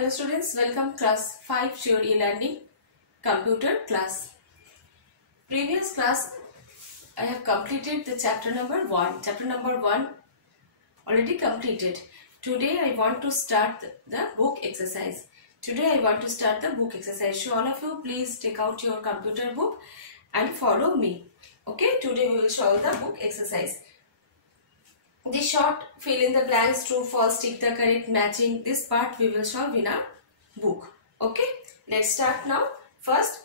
Hello students, welcome class 5 Sure e-learning computer class. Previous class I have completed the chapter number 1. Chapter number 1 already completed. Today I want to start the book exercise. So all of you please take out your computer book and follow me. Okay, today we will solve the book exercise. The short fill in the blanks, true, false, tick the correct matching. This part we will solve in a book. Okay, let's start now. First,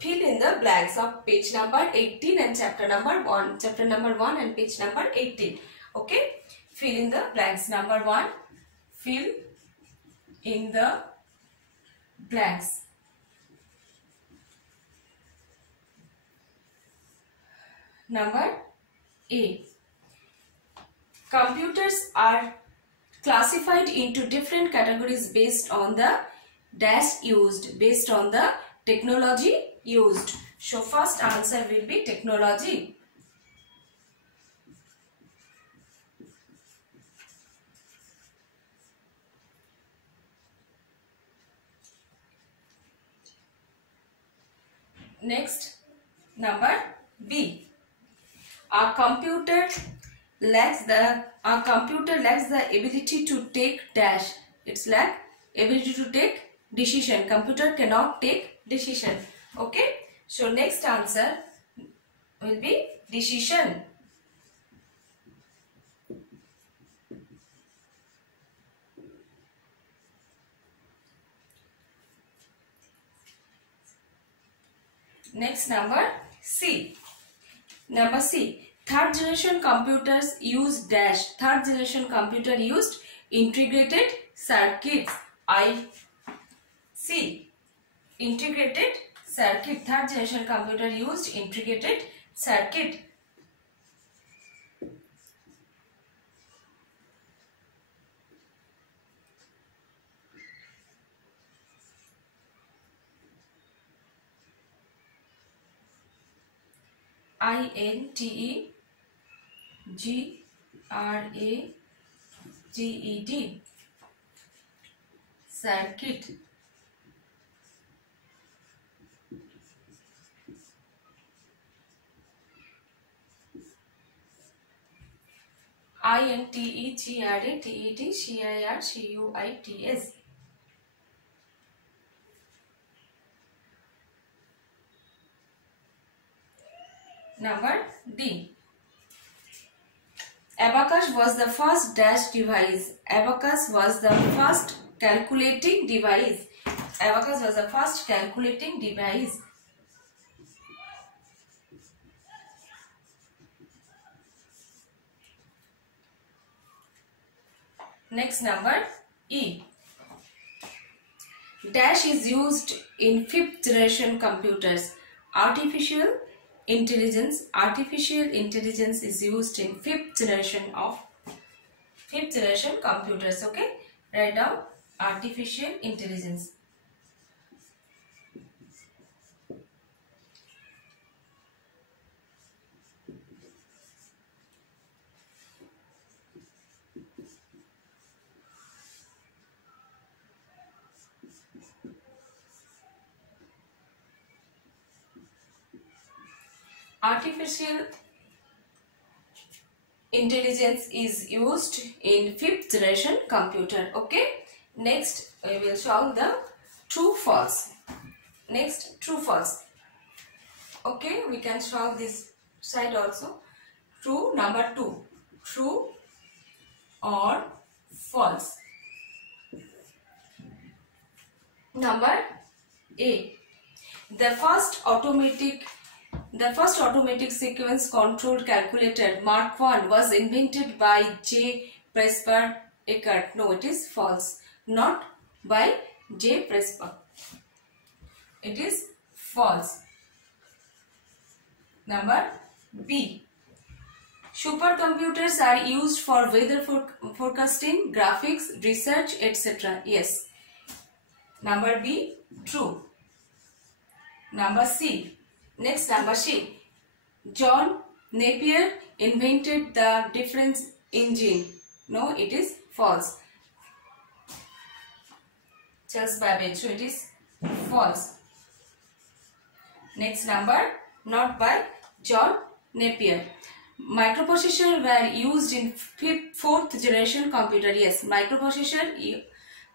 fill in the blanks of page number 18 and chapter number 1. Chapter number 1 and page number 18. Okay, fill in the blanks. Number 1, fill in the blanks. Number A. Computers are classified into different categories based on the dash used, based on the technology used. So first answer will be technology. Next, number B. A computer lacks the ability to take dash. It's lack ability to take decision. Computer cannot take decision. Okay. So next answer will be decision. Next, number C. Number C. Third generation computers use dash. Third generation computer used integrated circuits. I C. Integrated circuit. Third generation computer used integrated circuit. INTEGRATED circuit. INTEGRATED CIRCUITS. Number D. Abacus was the first dash device. Abacus was the first calculating device. Abacus was the first calculating device. Next, number E. Dash is used in 5th generation computers. Artificial intelligence is used in 5th generation computers. Okay, write down artificial intelligence. Artificial intelligence is used in 5th generation computer. Okay. Next, we will solve the true false. Next, true false. Okay, we can solve this side also. True, number 2. True or false. Number A. The first automatic sequence controlled calculator Mark I was invented by J. Presper Eckert. No, it is false. Not by J. Presper. It is false. Number B. Supercomputers are used for weather forecasting, graphics, research, etc. Yes. Number B. True. Number C. Next, number C. John Napier invented the difference engine. No, it is false. Charles Babbage. So it is false. Next number, not by John Napier. Microprocessors were used in fourth generation computer. Yes, microprocessors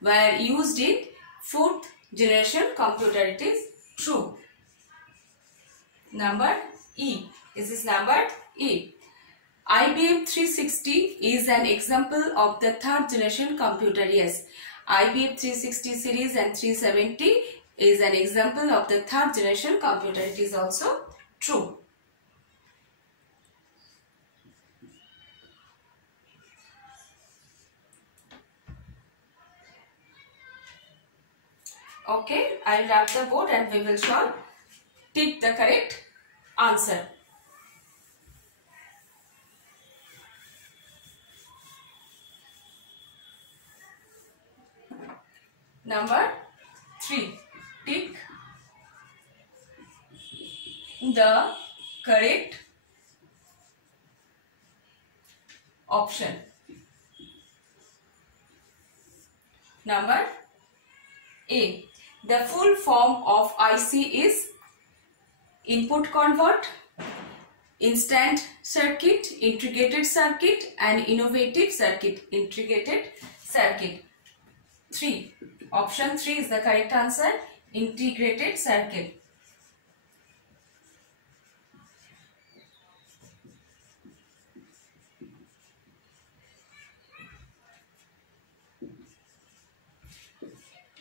were used in fourth generation computer. It is true. Number E. Is this number E? IBM 360 is an example of the third generation computer. Yes, IBM 360 series and 370 is an example of the third generation computer. It is also true. Okay, I'll wrap the board and we will solve. Tick the correct answer. Number 3. Tick the correct option. Number A. The full form of IC is input convert, instant circuit, integrated circuit, and innovative circuit. Integrated circuit. 3. Option 3 is the correct answer. Integrated circuit.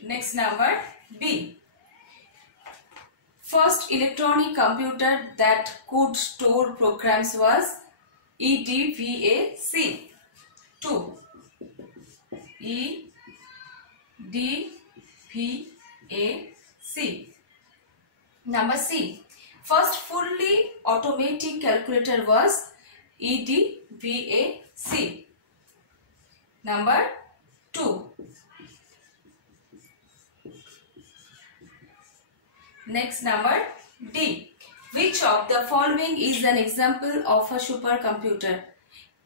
Next number B. First electronic computer that could store programs was EDVAC. 2. EDVAC. Number C. First fully automatic calculator was EDVAC. Number 2. Next number D. Which of the following is an example of a supercomputer?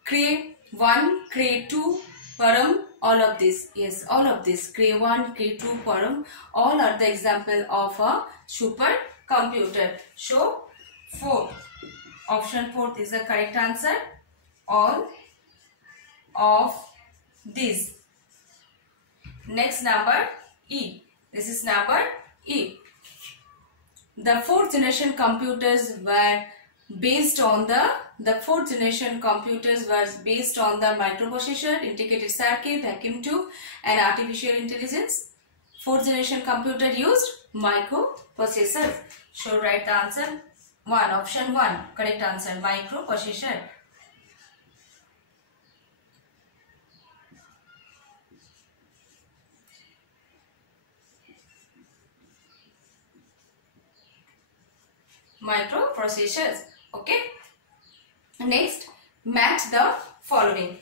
Cray 1, Cray 2, Param, all of this. Yes, all of this. Cray 1, Cray 2, Param, all are the example of a supercomputer. So, 4. Option 4 is the correct answer. All of these. Next number E. This is number E. The fourth generation computers were based on the microprocessor, integrated circuit, vacuum tube, and artificial intelligence. Fourth generation computer used microprocessor. So write the answer 1. Option 1. Correct answer. Microprocessor. Microprocessors. Okay. Next, match the following.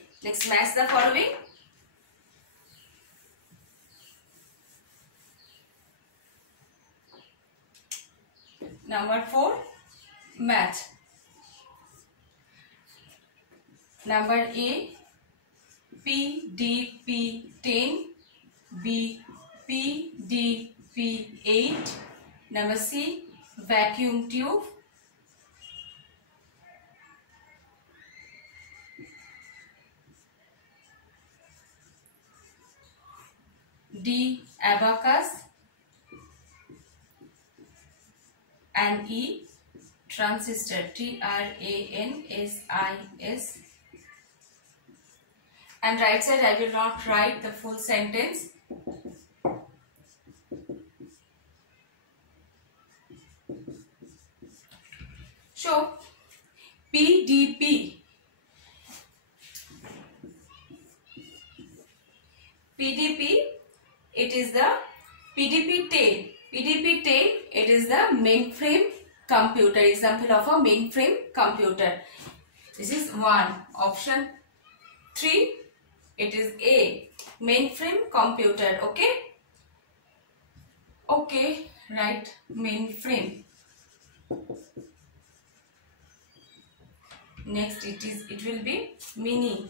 Number 4, match. Number A, PDP-10, B, PDP-8. Number C, vacuum tube. D, abacus. And E, transistor. TRANSIS. And right side I will not write the full sentence. So PDP, it is the PDP-10. It is the mainframe computer. Example of a mainframe computer. This is 1. Option 3. It is A, mainframe computer. Okay. Okay. Right. Mainframe. Next it will be mini.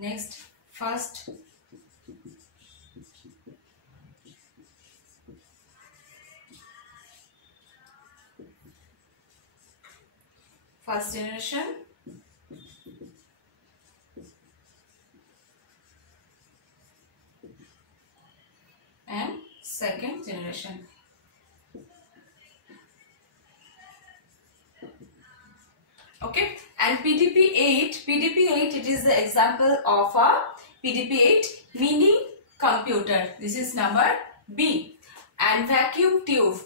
Next, first generation and second generation. Okay, and PDP-8, it is the example of a PDP-8 mini computer. This is number B. And vacuum tube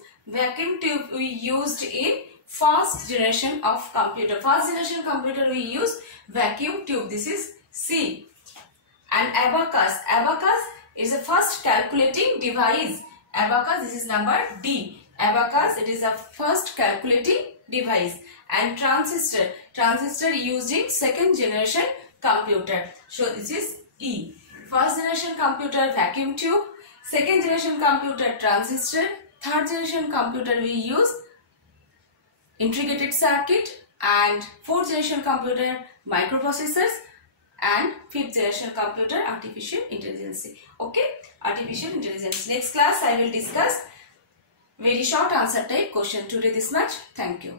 we used in first generation of computer. First generation computer we use vacuum tube. This is C. And abacus is a first calculating device. Abacus, this is number D. Abacus, it is a first calculating device. And transistor used in second generation computer. So this is E. First generation computer vacuum tube, second generation computer transistor, third generation computer we use integrated circuit, and fourth generation computer microprocessors, and fifth generation computer artificial intelligence. Okay, artificial intelligence. Next class I will discuss very short answer type question. Today this much. Thank you.